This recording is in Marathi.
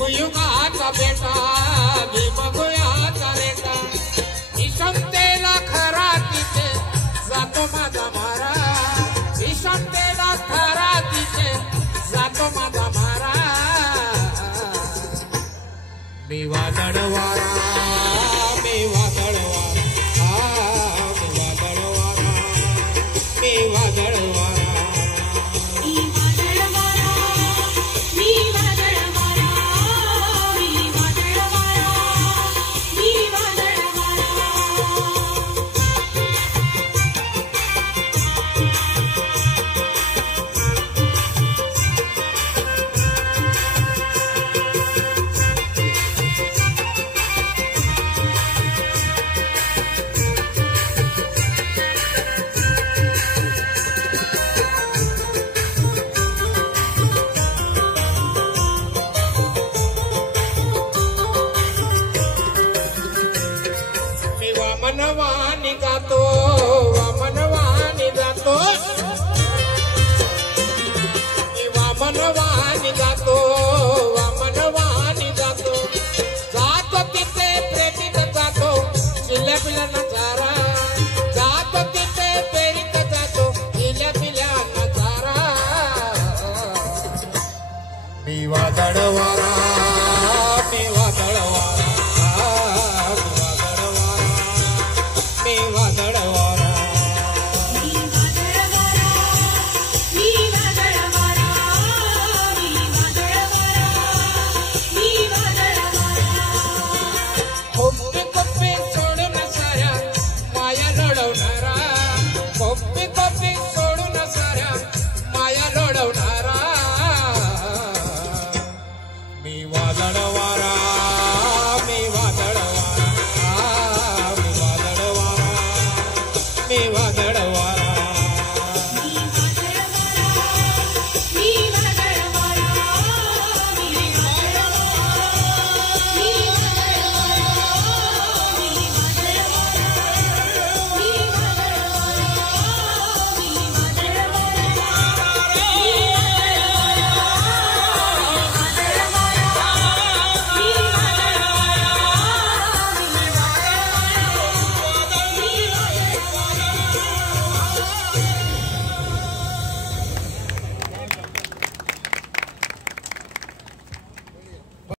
भीमयुगाचा बेटा भीमगुळ्याचा रेटा विषमतेला खरा तिथे जातो माझा मारा विषमतेला खरा तिथे जातो माझा मारा मी वादळवारा मी वादळवारा मी वादळवारा मी वादळवारा वामनवाणी जातो वामनवाणी जातो मी वामनवाणी जातो वामनवाणी जातो जातो तिथे प्रेमित जातो चिल्या पिल्यांना चारा जातो तिथे प्रेरित जातो चिल्या पिल्यांना चारा मी वादळवारा मी वादळवारा मी वादळवारा मी वादळवारा मी वादळवारा मी वादळ